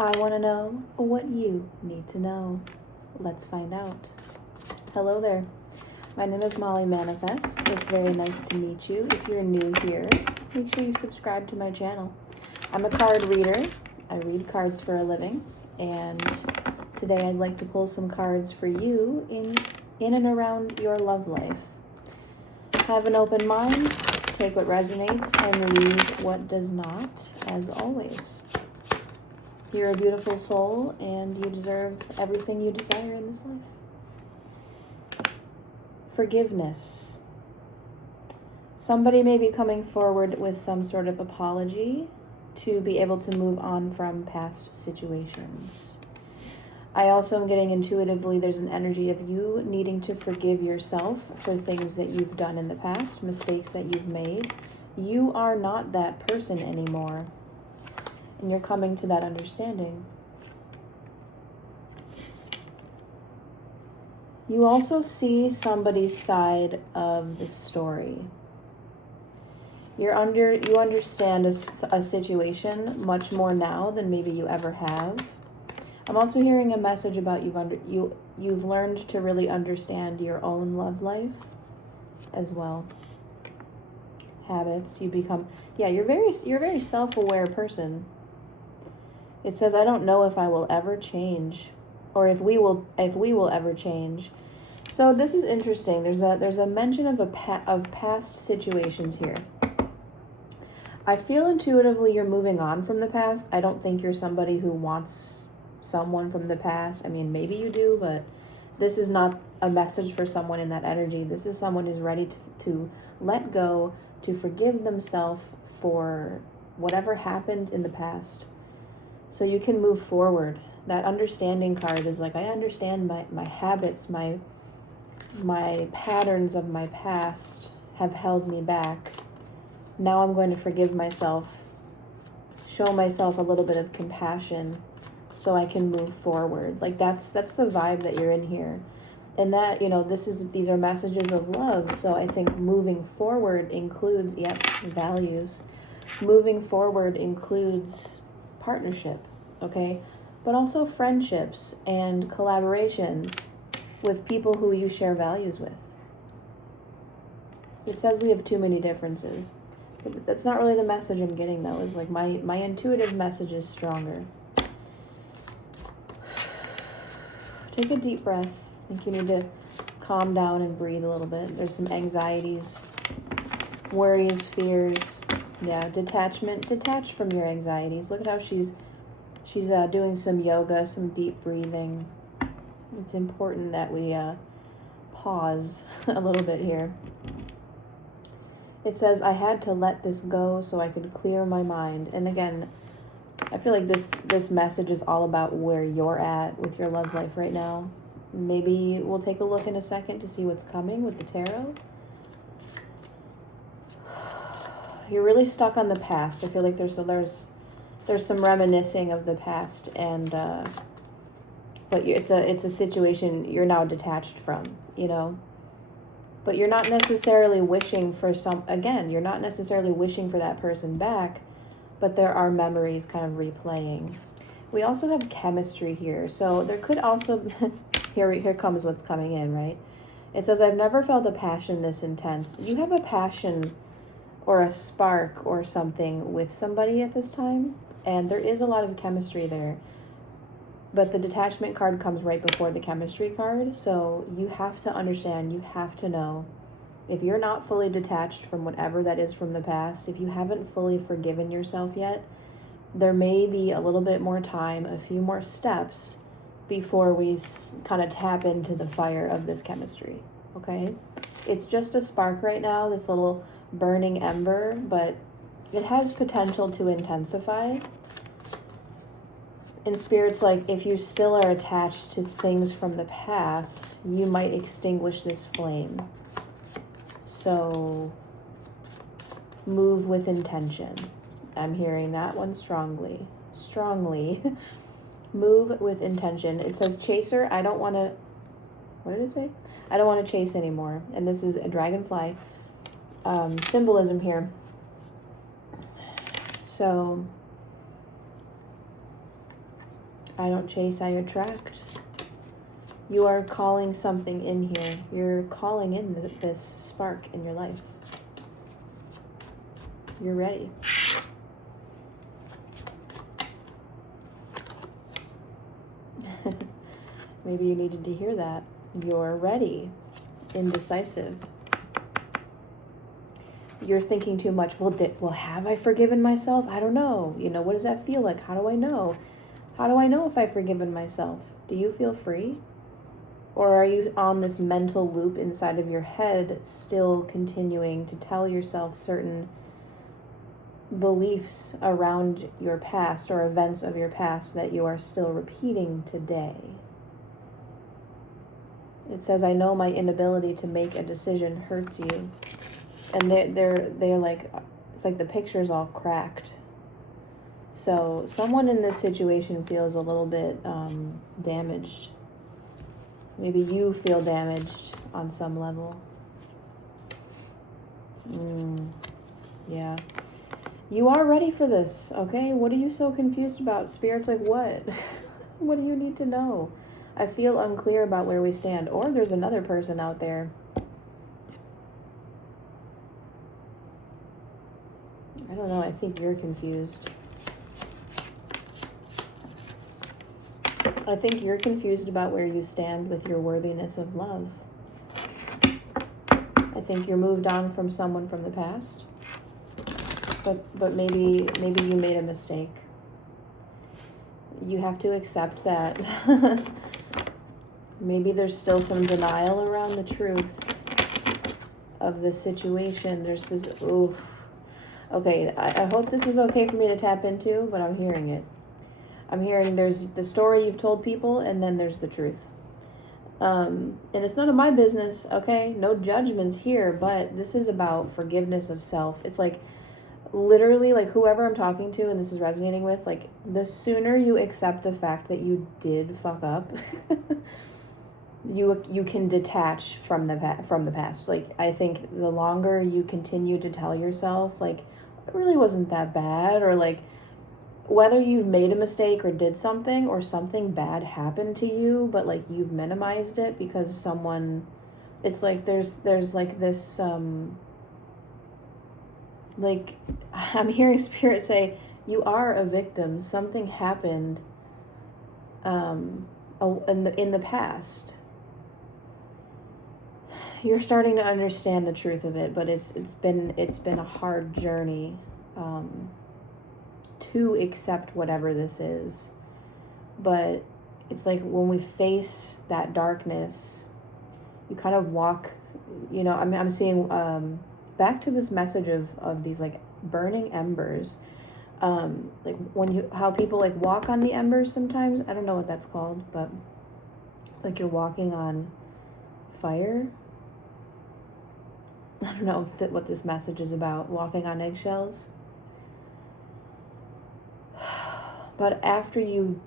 I want to know what you need to know. Let's find out. Hello there. My name is Molly Manifest. It's very nice to meet you. If you're new here, make sure you subscribe to my channel. I'm a card reader. I read cards for a living. And today I'd like to pull some cards for you in and around your love life. Have an open mind. Take what resonates and leave what does not, as always. You're a beautiful soul, and you deserve everything you desire in this life. Forgiveness. Somebody may be coming forward with some sort of apology to be able to move on from past situations. I also am getting intuitively there's an energy of you needing to forgive yourself for things that you've done in the past, mistakes that you've made. You are not that person anymore. And you're coming to that understanding. You also see somebody's side of the story. You understand a situation much more now than maybe you ever have. I'm also hearing a message about you've learned to really understand your own love life as well. Habits, you're a very self-aware person. It says, I don't know if I will ever change, or if we will ever change. So this is interesting. There's a mention of past situations here. I feel intuitively you're moving on from the past. I don't think you're somebody who wants someone from the past. I mean, maybe you do, but this is not a message for someone in that energy. This is someone who's ready to let go, to forgive themselves for whatever happened in the past. So you can move forward. That understanding card is like, I understand my habits, my patterns of my past have held me back. Now I'm going to forgive myself, show myself a little bit of compassion so I can move forward. Like that's the vibe that you're in here. And that, these are messages of love. So I think moving forward includes, values. Moving forward includes partnership, okay? But also friendships and collaborations with people who you share values with. It says we have too many differences. But that's not really the message I'm getting, though. Is like my intuitive message is stronger. Take a deep breath. I think you need to calm down and breathe a little bit. There's some anxieties, worries, fears. Yeah, detachment. Detach from your anxieties. Look at how she's doing some yoga, some deep breathing. It's important that we pause a little bit here. It says, I had to let this go so I could clear my mind. And again, I feel like this message is all about where you're at with your love life right now. Maybe we'll take a look in a second to see what's coming with the tarot. You're really stuck on the past. I feel like there's some reminiscing of the past, and but it's a situation you're now detached from, But you're not necessarily wishing for you're not necessarily wishing for that person back, but there are memories kind of replaying. We also have chemistry here, so there could also here comes what's coming in, right? It says, I've never felt a passion this intense. You have a passion or a spark or something with somebody at this time, and there is a lot of chemistry there. But the detachment card comes right before the chemistry card, so you have to understand, you have to know, if you're not fully detached from whatever that is from the past, if you haven't fully forgiven yourself yet, there may be a little bit more time, a few more steps before we kind of tap into the fire of this chemistry, okay? It's just a spark right now, this little burning ember, but it has potential to intensify. In Spirit's like, if you still are attached to things from the past, you might extinguish this flame. So, move with intention. I'm hearing that one strongly. Move with intention. It says, chaser, I don't want to... What did it say? I don't want to chase anymore. And this is a dragonfly symbolism here. So I don't chase, I attract. You are calling something in here. You're calling in this spark in your life. You're ready. Maybe you needed to hear that. You're ready. Indecisive. You're thinking too much. Well, have I forgiven myself? I don't know. What does that feel like? How do I know? How do I know if I've forgiven myself? Do you feel free? Or are you on this mental loop inside of your head, still continuing to tell yourself certain beliefs around your past or events of your past that you are still repeating today? It says, I know my inability to make a decision hurts you. And they're like, it's like the picture's all cracked. So someone in this situation feels a little bit damaged. Maybe you feel damaged on some level. Yeah. You are ready for this, okay? What are you so confused about? Spirit's like, what? What do you need to know? I feel unclear about where we stand. Or there's another person out there. I don't know. I think you're confused. I think you're confused about where you stand with your worthiness of love. I think you're moved on from someone from the past. But maybe you made a mistake. You have to accept that. Maybe there's still some denial around the truth of this situation. There's this, oof. Okay, I hope this is okay for me to tap into, but I'm hearing it. I'm hearing there's the story you've told people, and then there's the truth. And it's none of my business, okay? No judgments here, but this is about forgiveness of self. It's like, literally, like, whoever I'm talking to and this is resonating with, like, the sooner you accept the fact that you did fuck up, you can detach from the past. Like, I think the longer you continue to tell yourself, like, it really wasn't that bad, or like, whether you made a mistake or did something or something bad happened to you, but like you've minimized it because someone, it's like there's like this like, I'm hearing Spirit say, you are a victim. Something happened in the past. You're starting to understand the truth of it, but it's been a hard journey to accept whatever this is. But it's like when we face that darkness, you kind of walk, I'm seeing back to this message of these like burning embers, like how people like walk on the embers sometimes. I don't know what that's called, but it's like you're walking on fire. I don't know what this message is about, walking on eggshells. But after you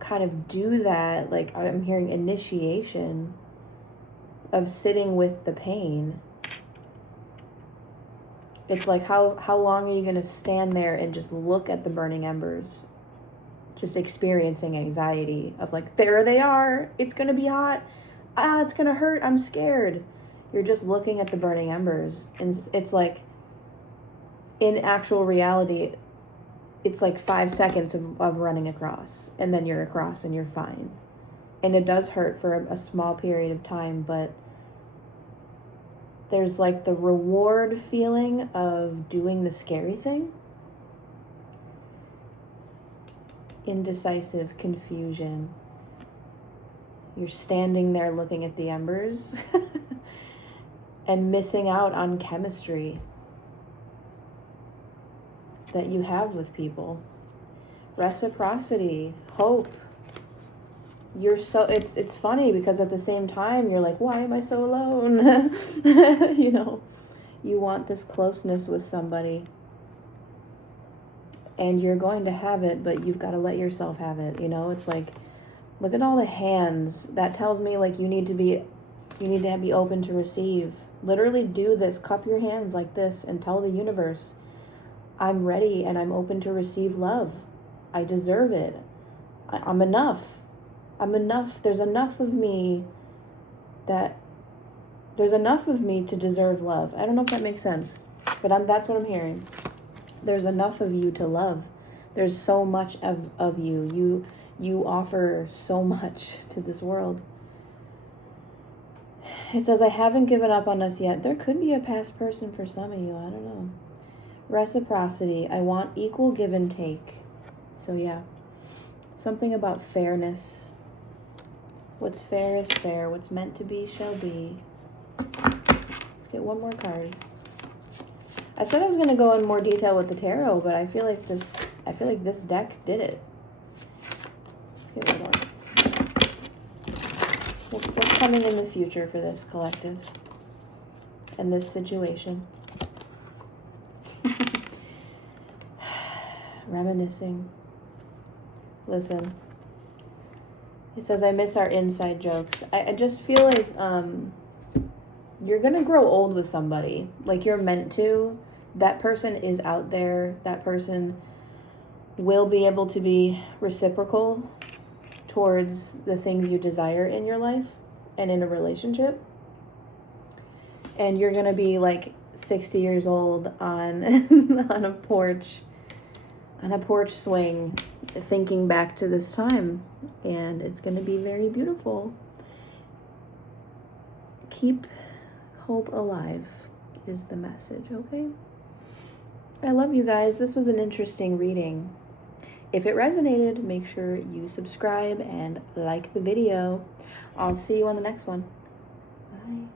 kind of do that, like, I'm hearing initiation of sitting with the pain. It's like, how long are you going to stand there and just look at the burning embers? Just experiencing anxiety of like, there they are. It's going to be hot. It's going to hurt. I'm scared. You're just looking at the burning embers. And it's like, in actual reality, it's like 5 seconds of running across, and then you're across and you're fine. And it does hurt for a small period of time, but there's like the reward feeling of doing the scary thing. Indecisive, confusion. You're standing there looking at the embers and missing out on chemistry that you have with people. Reciprocity, hope. It's funny because at the same time you're like, why am I so alone? You want this closeness with somebody, and you're going to have it, but you've got to let yourself have it. It's like, look at all the hands. That tells me like you need to be open to receive. Literally do this, cup your hands like this and tell the universe, I'm ready and I'm open to receive love. I deserve it. I'm enough. I'm enough. There's enough of me that there's enough of me to deserve love. I don't know if that makes sense, but that's what I'm hearing. There's enough of you to love. There's so much of you. You offer so much to this world. It says, I haven't given up on us yet. There could be a past person for some of you. I don't know. Reciprocity. I want equal give and take. So yeah. Something about fairness. What's fair is fair. What's meant to be shall be. Let's get one more card. I said I was going to go in more detail with the tarot, but I feel like this deck did it. Let's get one more. What's coming in the future for this collective and this situation? Reminiscing. Listen. It says, I miss our inside jokes. I just feel like you're going to grow old with somebody. Like you're meant to. That person is out there. That person will be able to be reciprocal towards the things you desire in your life and in a relationship. And you're going to be like 60 years old on on a porch swing, thinking back to this time, and it's going to be very beautiful. Keep hope alive is the message, okay? I love you guys. This was an interesting reading. If it resonated, make sure you subscribe and like the video. I'll see you on the next one. Bye.